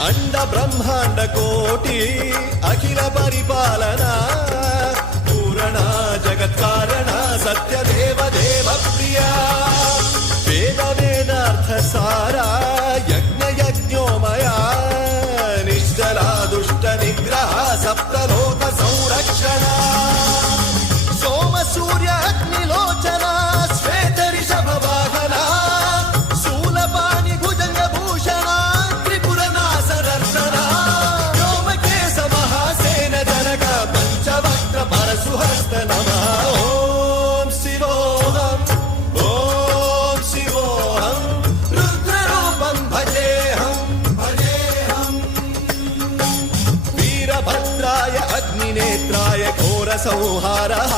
अंड ब्रह्मांड कोटि अखिल परिपालना पूर्ण जगत्कारण सत्यदेव देव प्रिया वेद वेदार्थ सारा यज्ञ यज्ञोमया निश्चला दुष्ट निग्रह सप्तलोक संरक्षणा सोम सूर्य अग्निलोचना श्वेत ऋषभ वाहना शूलपाणि भुजंग भूषणा त्रिपुर नासरर्षणा व्योमकेश महासेन जनक पंचवक्त्र परशुहस्त नमः ओम शिवोऽहम् ओम शिवोऽहम् रुद्ररूपं भजेऽहम् वीरभद्राय अग्निनेत्राय घोरसंहारः